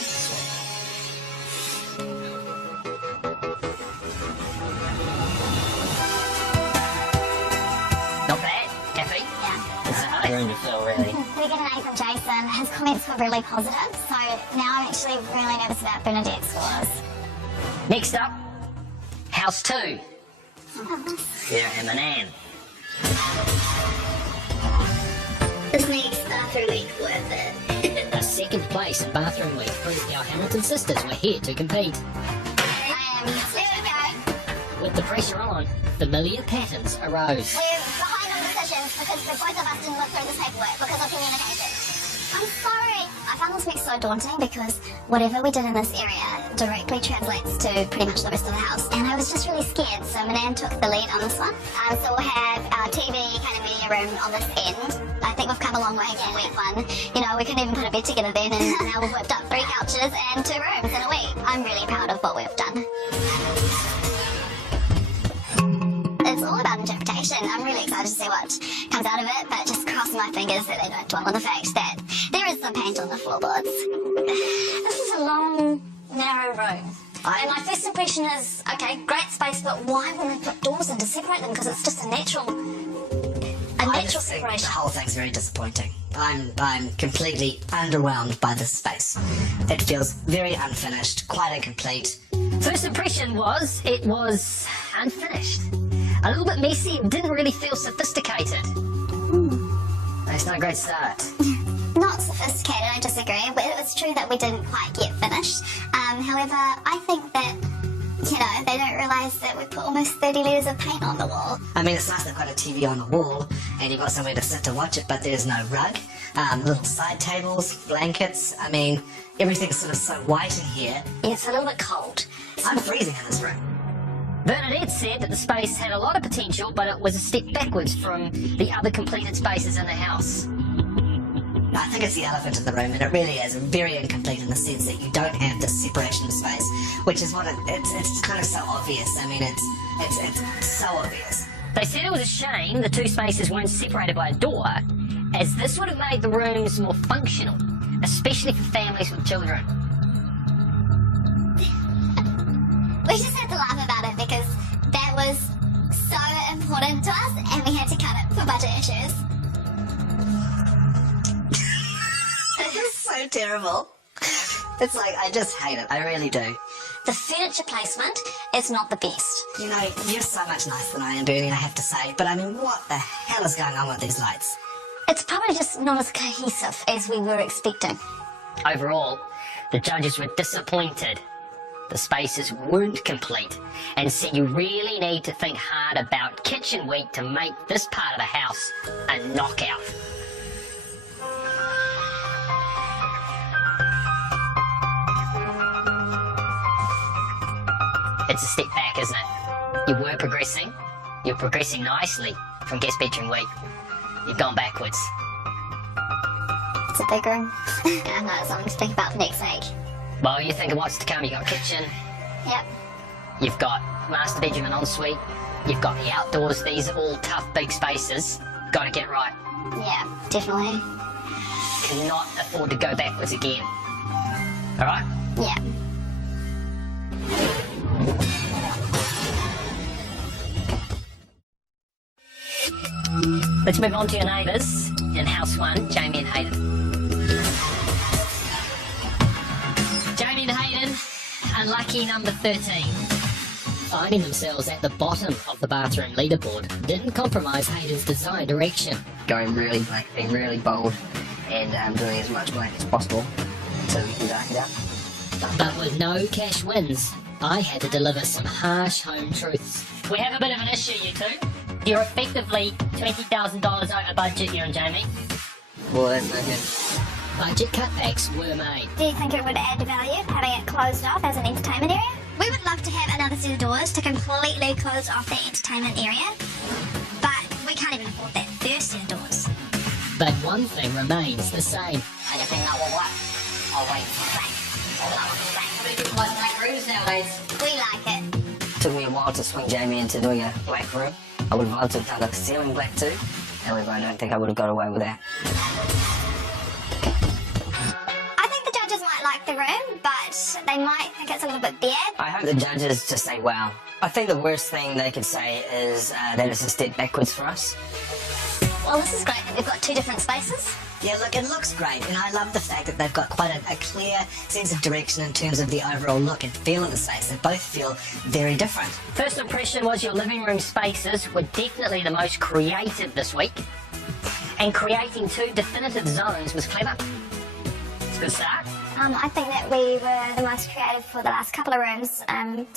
Not bad, Kathy? Yeah. It's a nice Room to fill, really. We get an A from Jason. His comments were really positive, so now I'm actually really nervous about Bernadette's scores. Next up, House 2. Sarah and Manan. This makes bathroom week worth it. A second place in bathroom week proved our Hamilton sisters were here to compete. There we go. With the pressure on, familiar patterns arose. We're behind on decisions because the both of us didn't look through the paperwork because of communication. I'm sorry. I found this week so daunting because whatever we did in this area directly translates to pretty much the rest of the house. And I was just really scared, so Manan took the lead on this one. So we'll have our TV kind of media room on this end. I think we've come a long way from week 1. We couldn't even put a bed together then, and now we've whipped up 3 couches and 2 rooms in a week. I'm really proud of what we've done. It's all about interpretation. I'm really excited to see what comes out of it, but just crossing my fingers that they don't dwell on the fact that there is some paint on the floorboards. This is a long, narrow room. And my first impression is, okay, great space, but why wouldn't they put doors in to separate them? Because it's just a natural separation. The whole thing's very disappointing. I'm completely underwhelmed by this space. It feels very unfinished, quite incomplete. First impression was it was unfinished. A little bit messy, didn't really feel sophisticated. That's not a great start. Not sophisticated, I disagree, but it was true that we didn't quite get finished. However, I think that, they don't realise that we put almost 30 litres of paint on the wall. I mean, it's nice they've got a TV on the wall and you've got somewhere to sit to watch it, but there's no rug. Little side tables, blankets. I mean, everything's sort of so white in here. Yeah, it's a little bit cold. I'm freezing in this room. Bernadette said that the space had a lot of potential, but it was a step backwards from the other completed spaces in the house. I think it's the elephant in the room, and it really is very incomplete in the sense that you don't have this separation of space, which is what it's kind of so obvious. I mean, it's so obvious. They said it was a shame the 2 spaces weren't separated by a door, as this would have made the rooms more functional, especially for families with children. We just had to laugh about it because that was so important to us and we had to cut it for budget issues. It's so terrible. It's like, I just hate it. I really do. The furniture placement is not the best. You're so much nicer than I am, Bernie, I have to say. But I mean, what the hell is going on with these lights? It's probably just not as cohesive as we were expecting. Overall, The judges were disappointed. The spaces weren't complete, and so you really need to think hard about kitchen week to make this part of the house a knockout. It's a step back, isn't it? You were progressing. You're progressing nicely from guest bedroom week. You've gone backwards. It's a big room. I know it's something to think about for next week. Well, you think of what's to come. You've got a kitchen. Yep. You've got master bedroom and ensuite. You've got the outdoors. These are all tough, big spaces. Got to get right. Yeah, definitely. Cannot afford to go backwards again. All right? Yeah. Let's move on to your neighbours in house 1, Jamie and Hayden. Jamie and Hayden, unlucky number 13. Finding themselves at the bottom of the bathroom leaderboard didn't compromise Hayden's design direction. Going really black, being really bold, and doing as much black as possible so we can dark it out. But with no cash wins, I had to deliver some harsh home truths. We have a bit of an issue, you two. You're effectively $20,000 over budget, you and Jamie. Well, that's no good. Budget cutbacks were made. Do you think it would add value having it closed off as an entertainment area? We would love to have another set of doors to completely close off the entertainment area, but we can't even afford that first set of doors. But one thing remains the same. Anything that will work. Oh wait, black. How many people like black rooms nowadays? We like it. Took me a while to swing Jamie into doing a black room. I would have loved to have done the ceiling black too. However, I don't think I would have got away with that. I think the judges might like the room, but they might think it's a little bit bare. I hope the judges just say wow. I think the worst thing they could say is that it's a step backwards for us. Well, this is great that we've got two different spaces. Yeah, look, it looks great, and I love the fact that they've got quite a clear sense of direction in terms of the overall look and feel of the space. They both feel very different. First impression was your living room spaces were definitely the most creative this week. And creating two definitive zones was clever. It's a good start. I think that we were the most creative for the last couple of rooms,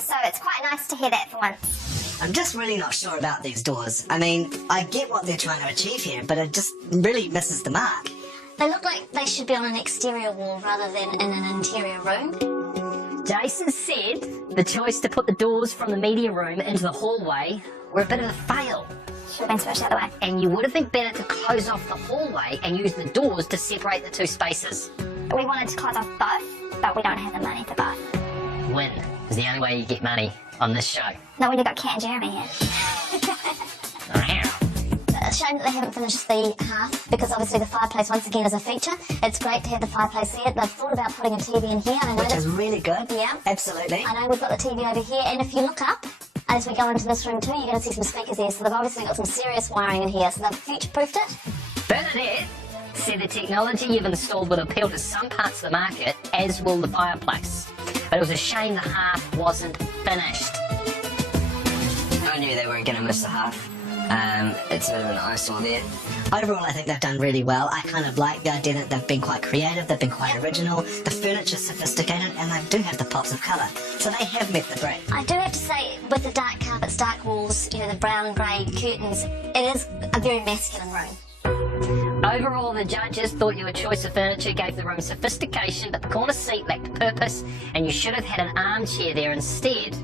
so it's quite nice to hear that for once. I'm just really not sure about these doors. I mean, I get what they're trying to achieve here, but it just really misses the mark. They look like they should be on an exterior wall rather than in an interior room. Jason said the choice to put the doors from the media room into the hallway were a bit of a fail. Should have been switched the other way. And you would have been better to close off the hallway and use the doors to separate the two spaces. We wanted to close off both, but we don't have the money for both. Win is the only way you get money on this show. No, we've got Cat and Jeremy here. It's a shame that they haven't finished the half, because obviously the fireplace once again is a feature. It's great to have the fireplace there. They've thought about putting a TV in here. Which is really good. Yeah. Absolutely. I know we've got the TV over here, and if you look up, as we go into this room too, you're going to see some speakers there, so they've obviously got some serious wiring in here, so they've future-proofed it. Bernadette said the technology you've installed will appeal to some parts of the market, as will the fireplace. But it was a shame the half wasn't finished. I knew they weren't going to miss the half. It's a bit of an eyesore there. Overall, I think they've done really well. I kind of like the idea that they've been quite creative, they've been quite original, the furniture's sophisticated, and they do have the pops of colour. So they have met the brick. I do have to say, with the dark carpets, dark walls, you know, the brown and grey curtains, it is a very masculine room. Overall, the judges thought your choice of furniture gave the room sophistication, but the corner seat lacked purpose, and you should have had an armchair there instead.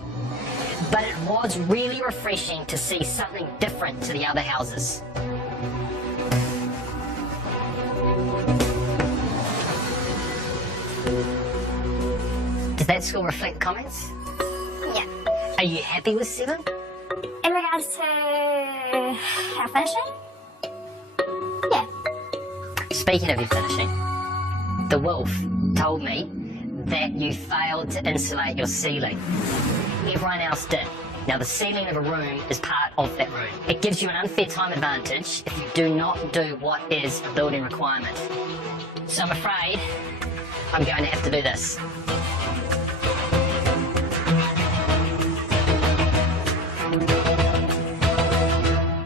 But it was really refreshing to see something different to the other houses. Does that score reflect comments? Yeah. Are you happy with 7? In regards to our finishing? Yeah. Speaking of your finishing, the wolf told me that you failed to insulate your ceiling. Everyone else did. Now the ceiling of a room is part of that room. It gives you an unfair time advantage if you do not do what is a building requirement. So I'm afraid I'm going to have to do this.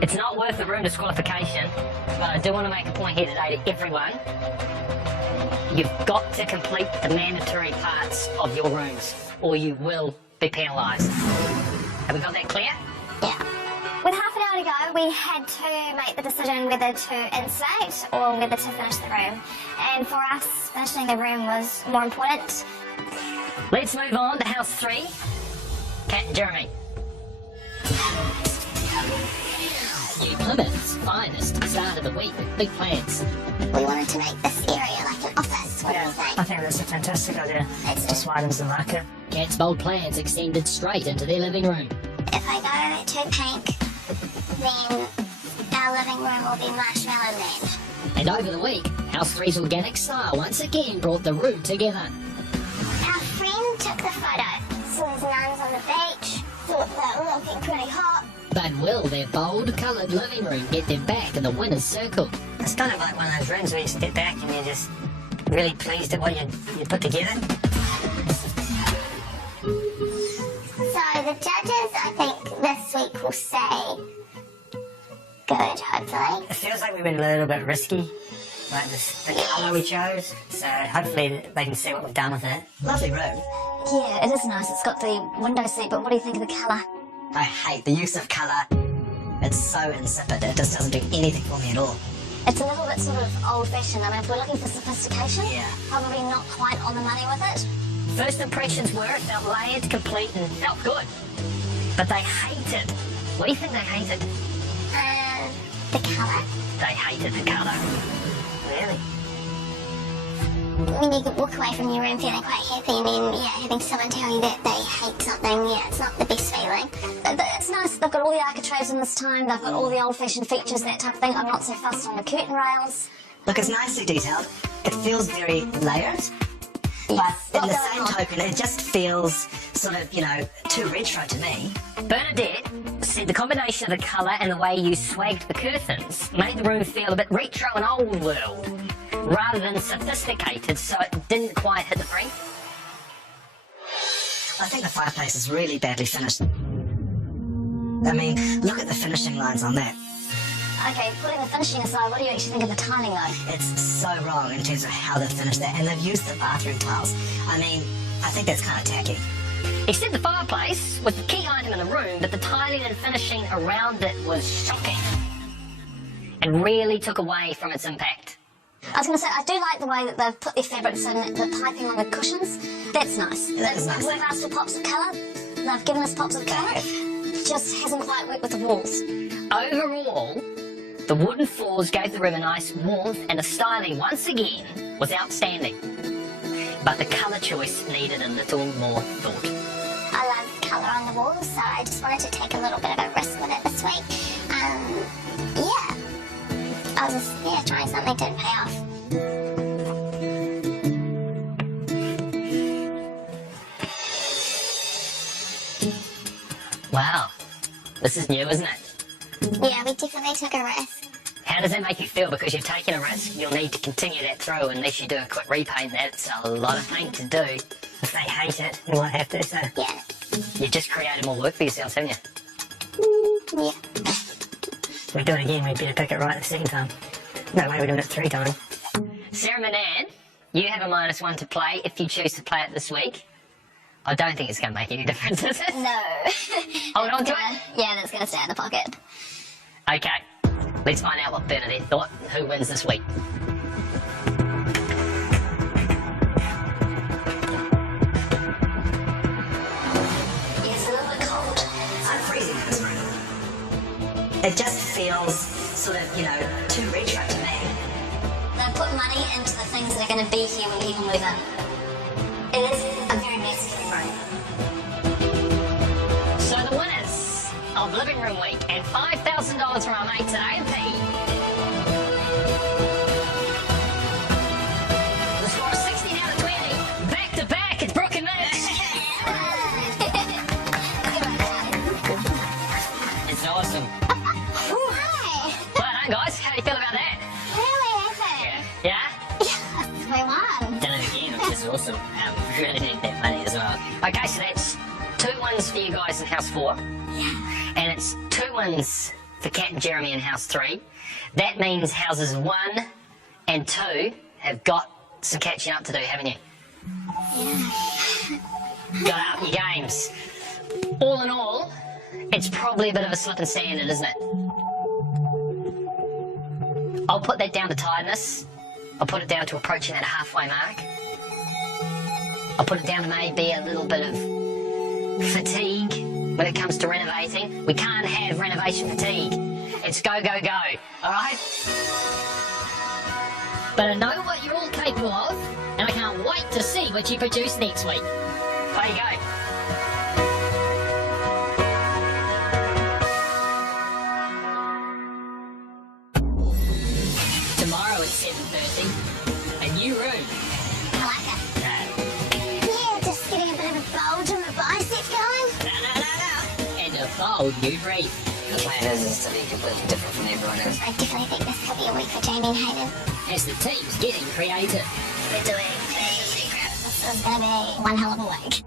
It's not worth the room disqualification, but I do want to make a point here today to everyone. You've got to complete the mandatory parts of your rooms, or you will be penalised. Have we got that clear? Yeah. With half an hour to go, we had to make the decision whether to insulate or whether to finish the room. And for us, finishing the room was more important. Let's move on to house 3. Kat and Jeremy. New Plymouth's finest start of the week with big plans. We wanted to make this area like an office. What do you think? I think that's a fantastic idea. It just widens the market. Kat's bold plans extended straight into their living room. If I go to pink, then our living room will be Marshmallow Land. And over the week, House 3's organic style once again brought the room together. Our friend took the photo. So there's nuns on the beach. Thought they were looking pretty hot. But will their bold coloured living room get them back in the winner's circle? It's kind of like one of those rooms where you step back and you're just really pleased at what you put together. So the judges, I think, this week will say good, hopefully. It feels like we went a little bit risky, like the colour we chose. So hopefully they can see what we've done with it. Lovely room. Yeah, it is nice. It's got the window seat, but what do you think of the colour? I hate the use of colour. It's so insipid. It just doesn't do anything for me at all. It's a little bit sort of old-fashioned. I mean, if we're looking for sophistication, Yeah. probably not quite on the money with it. First impressions were it felt layered, complete, and felt good. But they hated. What do you think they hated? The colour. They hated the colour. Really? When you walk away from your room feeling quite happy and then, having someone tell you that they hate something, it's not the best feeling. But it's nice. They've got all the architraves in this time. They've got all the old-fashioned features, that type of thing. I'm not so fussed on the curtain rails. Look, it's nicely detailed. It feels very layered. But in the same token, it just feels sort of, too retro to me. Bernadette said the combination of the colour and the way you swagged the curtains made the room feel a bit retro and old world, rather than sophisticated, so it didn't quite hit the frame. I think the fireplace is really badly finished. I mean, look at the finishing lines on that. Okay, putting the finishing aside, what do you actually think of the tiling though? It's so wrong in terms of how they've finished that, and they've used the bathroom tiles. I mean, I think that's kind of tacky. Except the fireplace was the key item in the room, but the tiling and finishing around it was shocking and really took away from its impact. I was going to say, I do like the way that they've put their fabrics in, the piping on the cushions. That's nice. That is nice. We've asked for pops of colour. They've given us pops of colour. It just hasn't quite worked with the walls. Overall, the wooden floors gave the room a nice warmth, and the styling, once again, was outstanding. But the colour choice needed a little more thought. I love colour on the walls, so I just wanted to take a little bit of a risk with it this week. I was just, trying something didn't pay off. Wow, this is new, isn't it? Yeah, we definitely took a risk. How does that make you feel? Because you've taken a risk, you'll need to continue that through unless you do a quick repaint. That's a lot of paint to do. If they hate it, we won't have to, so... Yeah. You've just created more work for yourselves, haven't you? Yeah. If we do it again, we'd better pick it right the second time. No way we're doing it 3 times. Sarah Manan, you have a -1 to play if you choose to play it this week. I don't think it's going to make any difference, is it? No. Hold on to it? Yeah, that's going to stay in the pocket. Okay, let's find out what Bernadette thought. Who wins this week? It's a little bit cold. I'm freezing in this room. It just feels sort of, too retro to me. They put money into the things that are going to be here when people move in. It is a very masculine room. So the winners of Living Room Week and $5,000 from our mates at AMP. The score is 16 out of 20. Back to back, it's Brooke and Mitch. It's awesome. Hi. Well done, guys. How do you feel about that? Really happy. Yeah? Yes, we won. Done it again, which is awesome. Really need that money as well. Okay, so that's 2 wins for you guys in House 4. Yeah. And it's 2 wins for Kat and Jeremy in House 3. That means Houses 1 and 2 have got some catching up to do, haven't you? Yeah. Got to up your games. All in all, it's probably a bit of a slip and standard, isn't it? I'll put that down to tiredness. I'll put it down to approaching that halfway mark. I'll put it down to maybe a little bit of fatigue when it comes to renovating. We can't have renovation fatigue. It's go, go, go, alright? But I know what you're all capable of, and I can't wait to see what you produce next week. There you go. Tomorrow at 7:30, a new room. I like it. Yeah, just getting a bit of a bulge in the biceps going. And a bold new brief. The plan is to be completely different from everyone else. I definitely think this could be a week for Jamie and Hayden. As the team's getting creative. We're doing Creative Secret. This is going to be one hell of a week.